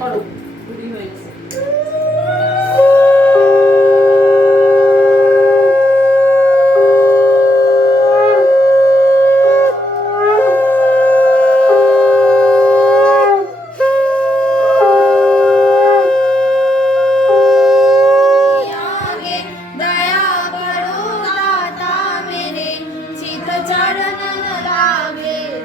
করো ঘুরি হয়ে গেছে।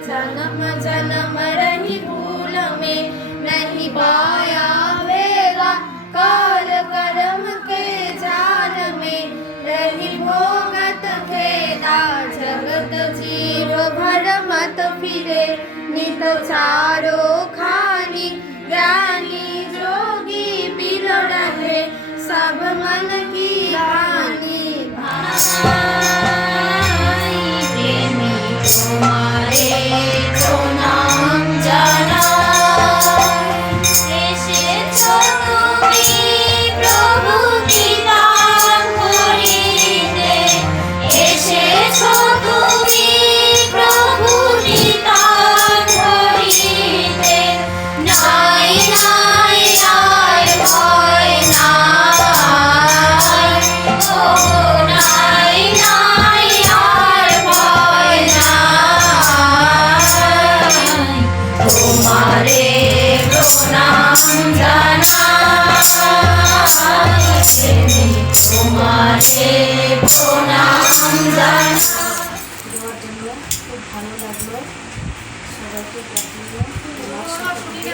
जन्म जन्म रही भूल में नहीं पाया वेगा काल कर्म के जाल में रही भोगत खेदा जगत जीव भर मत फिरे नित चारो खानी ज्ञानी जोगी पीर रहे सब मन की हानि भाई प्रेमी तुम्हारे तो नाम जाना एसेছো তুমি প্রভু কি দান করিতে এসেছো তুমি প্রভু কি দান করিতে নাই নাই আর ভয় নাই ও নাই নাই আর ভয় নাই তোমারে প্রণাম জানাই তোমারে প্রণাম জানাই। দেওয়ার জন্য খুব ভালো লাগলো। সবাইকে দেখাবো আমার সাথে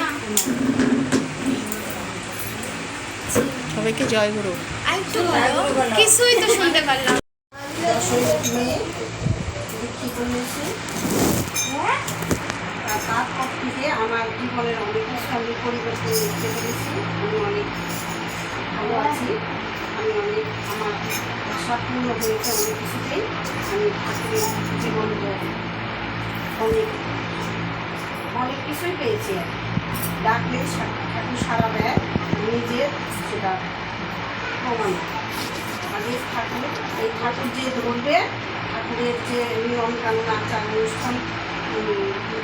সবাইকে জয় গুরু। কিছুই তো শুনতে পারলাম মেয়ে বিক্রি করেছে। তার পর থেকে আমার জীবনের অনেকের সঙ্গে পরিবর্তন দেখতে পেরেছি। আমি অনেক ভালো আছি, আমি অনেক আমার আশাপূর্ণ হয়েছে অনেক কিছুতেই। আমি ঠাকুরের জীবন অনেক অনেক কিছুই পেয়েছি। ডাকলে ঠাকুর সারা দেয়, নিজের সেটা প্রমাণ। আগে ঠাকুর এই ঠাকুর যে ধরবে, ঠাকুরের যে নিয়ম কানুন আচার অনুষ্ঠান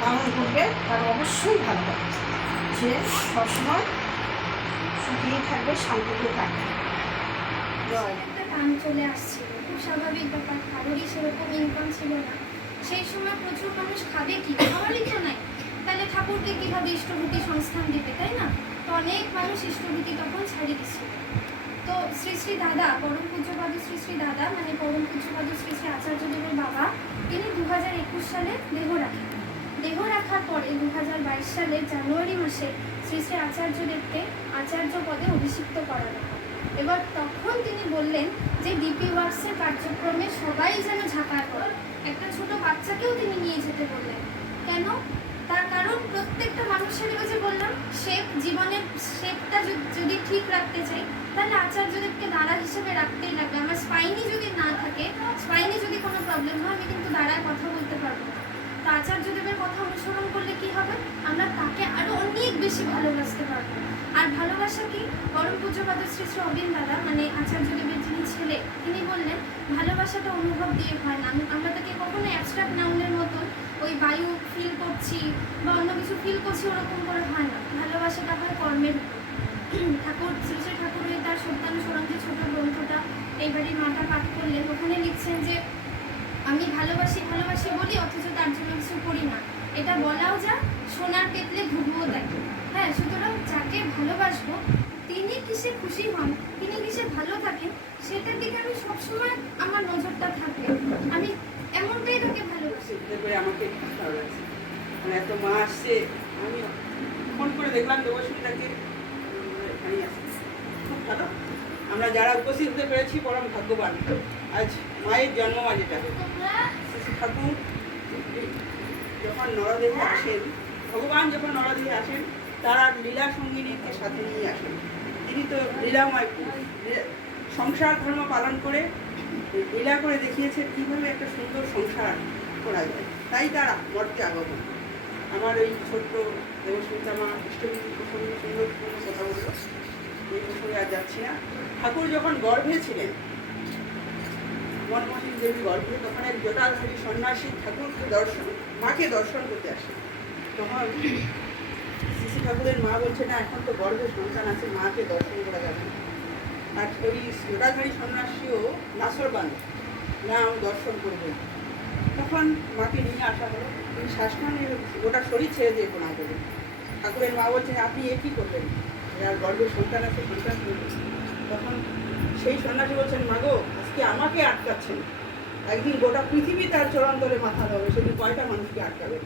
পালন করবে, তার অবশ্যই ভালো হবে। সে সবসময় সুখেই থাকবে, শান্তিতে থাকবে। জয়। একটা টান চলে আসছিল, খুব স্বাভাবিক ব্যাপার, কারোরই সেরকম ইনকাম ছিল না। সেই সময় প্রচুর মানুষ খাবে কি, খাওয়ারই তো নাই, তাহলে ঠাকুরকে কীভাবে ইষ্টভূতি সংস্থান দিবে, তাই না? তো অনেক মানুষ ইষ্টভূতি তখন ছাড়িয়ে দিচ্ছিল। তো শ্রী শ্রী দাদা, পরম পূজ্যপাদ শ্রী শ্রী দাদা মানে পরম পূজ্যপাদ শ্রী শ্রী আচার্যদেবের বাবা, তিনি 2021 সালে দেহ রাখেন। দেহ রাখার পরে 2022 সালের জানুয়ারি মাসে শ্রী শ্রী আচার্যদেবকে আচার্য পদে অভিষিক্ত করানো হয়। এবার তখন তিনি বললেন যে ডিপি ওয়ার্কসের কার্যক্রমে সবাই যেন ঝাঁপায় পড়ে। একটা ছোট বাচ্চাকেও তিনি নিয়ে যেতে বললেন। কেন? তার কারণ প্রত্যেকটা মানুষের কাছে বললাম শেপ, জীবনের শেপটা যদি ঠিক রাখতে চাই তাহলে আচার্যদেবকে দাঁড়া হিসেবে রাখতেই লাগবে। আমার স্পাইনি যদি না থাকে, স্পাইনি যদি কোনো প্রবলেম হয়, আমি কিন্তু দাঁড়ায় কথা বলতে পারবো না। তো আচার্যদেবের কথা অনুসরণ করলে কি হবে, আমরা তাকে আরো অনেক বেশি ভালোবাসতে পারবো। আর ভালোবাসা কি, পরম পূজ্যপাদ শ্রী শ্রী অবিন দাদা মানে আচার্যদেবের যিনি ছেলে, তিনি বললেন ভালোবাসাটা অনুভব দিয়ে হয় না। আমরা তাকে কখনো অ্যাবস্ট্রাক্ট নাউনের মতন ওই বায়ু ফিল করছি বা অন্য কিছু ফিল করছি ওরকম করে হয় না। ভালোবাসাটা হয় কর্মের উপর। ঠাকুর শ্রী শ্রী ঠাকুরের তার সত্যানুসরণ যে ছোট গ্রন্থটা এইবারই মাটা পাঠ করলেন, ওখানে লিখছেন যে আমি ভালোবাসি ভালোবাসি বলি অথচ তার জন্য কিছু করি না। এটা বলাও যা, সোনার পেতলে ঘুঘুও দেয়। হ্যাঁ, সুতরাং যাকে ভালোবাসবো তিনি কিসে খুশি হন, তিনি কিসে ভালো থাকেন, সেটার দিকে আমি সবসময় আমার নজরটা থাকবে। আমি এমনটাই তাকে ভালোবাসি। আমাকে খুব ভালো লাগছে, মানে এত মা আসছে। আমি ফোন করে দেখলাম দেবস্মিতাকে এখানেই আসছে, খুব ভালো। আমরা যারা উপস্থিত হতে পেরেছি পরম ভাগ্যবান। আজ মায়ের জন্মমা, যেটা ঠাকুর যখন নরদেহে আসেন, ভগবান যখন নরদেহে আসেন, তারা লীলা সঙ্গিনীকে সাথে নিয়ে আসেন। তিনি তো লীলাময়, সংসার ধর্ম পালন করে লীলা করে দেখিয়েছেন কীভাবে একটা সুন্দর সংসার করা যায়, তাই তারা মর্তে আগমন। আমার এই ছোট্ট দেবস্মিতা মা ইষ্টভূতি প্রসঙ্গে সুন্দর সুন্দর কথা বলল, এই প্রসঙ্গে আর যাচ্ছি না। ঠাকুর যখন গর্ভে ছিলেন, মনমোহন দেবী গর্ভে, তখন এক জটাধারী সন্ন্যাসী ঠাকুরকে মাকে দর্শন করতে আসে। তখন শ্রী ঠাকুরের মা বলছে না এখন তো গর্ভে সন্তান আছে, মাকে দর্শন করা যাবে না। আর ওই জোড়াধারী সন্ন্যাসীও নাসর বাঁধে না, আমি দর্শন করবো। তখন মাকে নিয়ে আসা হলো, তিনি শ্বাসখানে গোটা শরীর ছেড়ে দিয়ে প্রণাম করলেন। ঠাকুরের মা বলছেন আপনি এ কী করলেন, যার গর্ভে সন্তান আছে সন্তান করলেন। তখন সেই সন্ন্যাসী বলছেন মাগো আজকে আমাকে আটকাচ্ছেন, একদিন গোটা পৃথিবী তার চরণ তলে মাথা দেবে, সেদিন কয়টা মানুষকে আটকাবেন।